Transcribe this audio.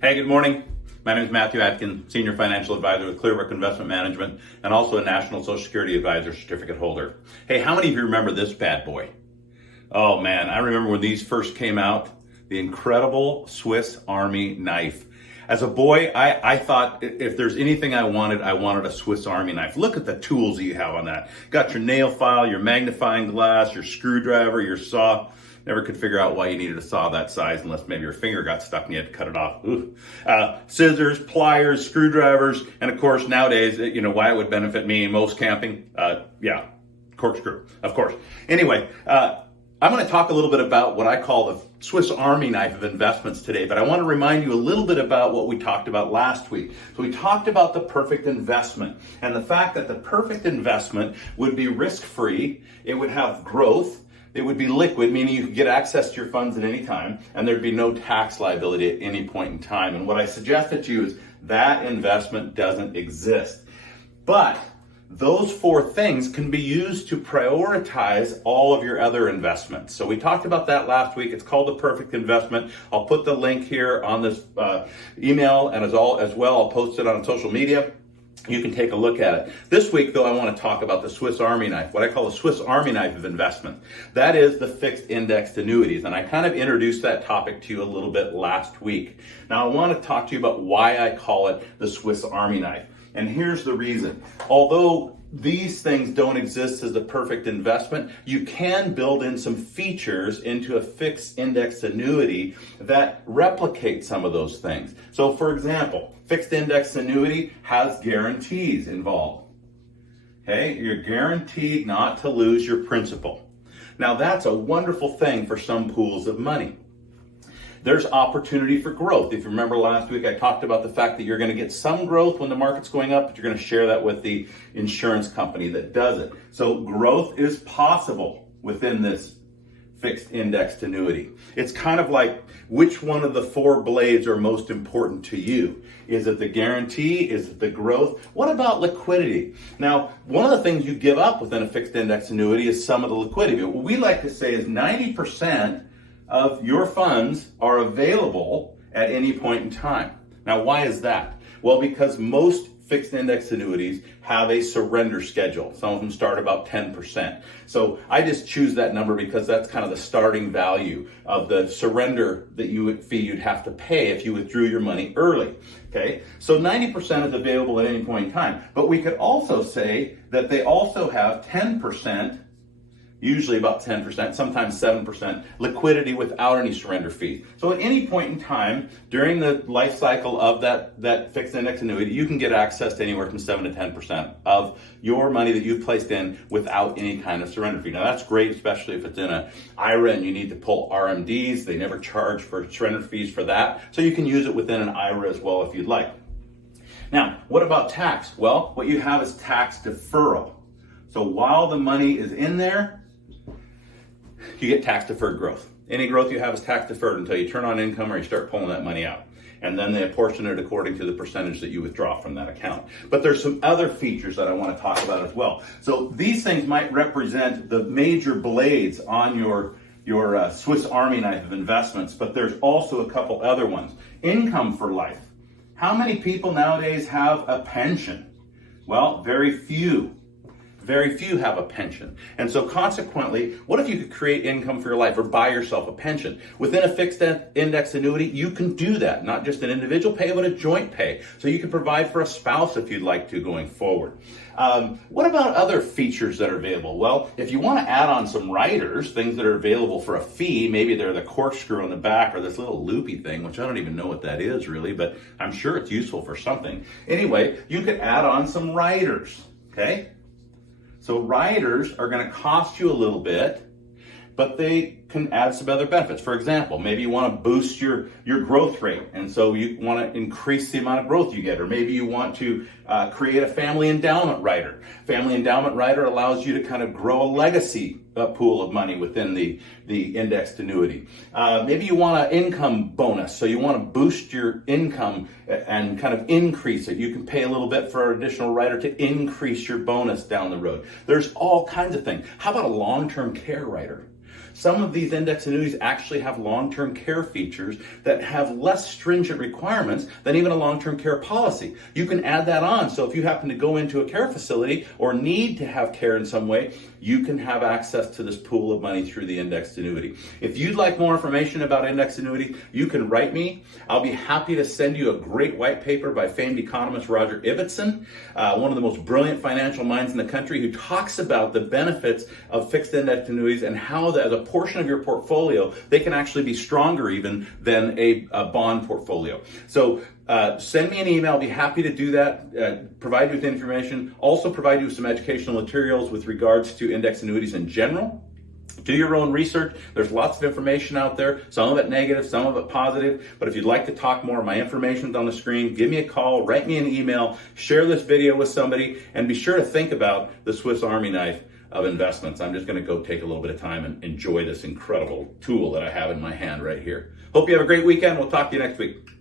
Hey, good morning. My name is Matthew Atkin, Senior Financial Advisor with Clearbrook Investment Management and also a National Social Security Advisor certificate holder. Hey, how many of you remember this bad boy? Oh man, I remember when these first came out, the incredible Swiss Army knife. As a boy, I thought if there's anything I wanted a Swiss Army knife. Look at the tools that you have on that. Got your nail file, your magnifying glass, your screwdriver, your saw. Never could figure out why you needed a saw that size unless maybe your finger got stuck and you had to cut it off. Scissors, pliers, screwdrivers, and of course nowadays, why it would benefit me most camping? Corkscrew, of course. Anyway, I'm going to talk a little bit about what I call the Swiss Army knife of investments today, but I want to remind you a little bit about what we talked about last week. So we talked about the perfect investment and the fact that the perfect investment would be risk-free, it would have growth, it would be liquid, meaning you could get access to your funds at any time, and there'd be no tax liability at any point in time. And what I suggested to you is that investment doesn't exist. But those four things can be used to prioritize all of your other investments. So we talked about that last week. It's called the perfect investment. I'll put the link here on this email, and as well, I'll post it on social media. You can take a look at it. This week, though, I want to talk about the Swiss Army knife, what I call the Swiss Army knife of investment. That is the fixed indexed annuities. And I kind of introduced that topic to you a little bit last week. Now, I want to talk to you about why I call it the Swiss Army knife. And here's the reason. Although these things don't exist as the perfect investment, you can build in some features into a fixed indexed annuity that replicate some of those things. So for example, fixed indexed annuity has guarantees involved. Okay, you're guaranteed not to lose your principal. Now that's a wonderful thing for some pools of money. There's opportunity for growth. If you remember last week, I talked about the fact that you're going to get some growth when the market's going up, but you're going to share that with the insurance company that does it. So growth is possible within this fixed indexed annuity. It's kind of like which one of the four blades are most important to you. Is it the guarantee? Is it the growth? What about liquidity? Now, one of the things you give up within a fixed indexed annuity is some of the liquidity. What we like to say is 90% of your funds are available at any point in time. Now, why is that? Well, because most fixed index annuities have a surrender schedule. Some of them start about 10%. So I just choose that number because that's kind of the starting value of the surrender fee you'd have to pay if you withdrew your money early. Okay, so 90% is available at any point in time. But we could also say that they also have 10%, usually about 10%, sometimes 7% liquidity without any surrender fees. So at any point in time during the life cycle of that fixed index annuity, you can get access to anywhere from 7 to 10% of your money that you've placed in without any kind of surrender fee. Now that's great, especially if it's in an IRA and you need to pull RMDs. They never charge for surrender fees for that. So you can use it within an IRA as well if you'd like. Now, what about tax? Well, what you have is tax deferral. So while the money is in there, you get tax deferred growth. Any growth you have is tax deferred until you turn on income or you start pulling that money out. And then they apportion it according to the percentage that you withdraw from that account. But there's some other features that I want to talk about as well. So these things might represent the major blades on your Swiss Army knife of investments, but there's also a couple other ones. Income for life. How many people nowadays have a pension? Well, very few. Very few have a pension. And so consequently, what if you could create income for your life or buy yourself a pension? Within a fixed index annuity, you can do that. Not just an individual pay, but a joint pay. So you can provide for a spouse if you'd like to going forward. What about other features that are available? Well, if you want to add on some riders, things that are available for a fee, maybe they're the corkscrew on the back or this little loopy thing, which I don't even know what that is really, but I'm sure it's useful for something. Anyway, you could add on some riders, okay? So riders are going to cost you a little bit, but they can add some other benefits. For example, maybe you want to boost your growth rate, and so you want to increase the amount of growth you get, or maybe you want to create a family endowment rider. Family endowment rider allows you to kind of grow a legacy pool of money within the indexed annuity. Maybe you want an income bonus, so you want to boost your income and kind of increase it. You can pay a little bit for an additional rider to increase your bonus down the road. There's all kinds of things. How about a long-term care rider? some of these index annuities actually have long-term care features that have less stringent requirements than even a long-term care policy. You can add that on. So if you happen to go into a care facility or need to have care in some way, you can have access to this pool of money through the indexed annuity. If you'd like more information about indexed annuity, you can write me. I'll be happy to send you a great white paper by famed economist Roger Ibbotson, one of the most brilliant financial minds in the country, who talks about the benefits of fixed indexed annuities and how, as a portion of your portfolio, they can actually be stronger even than a bond portfolio. So send me an email. I'll be happy to do that, provide you with information, also provide you with some educational materials with regards to index annuities in general. Do your own research. There's lots of information out there, some of it negative, some of it positive. But if you'd like to talk more, my information's on the screen. Give me a call, write me an email, share this video with somebody, and be sure to think about the Swiss Army knife of investments. I'm just going to go take a little bit of time and enjoy this incredible tool that I have in my hand right here. Hope you have a great weekend. We'll talk to you next week.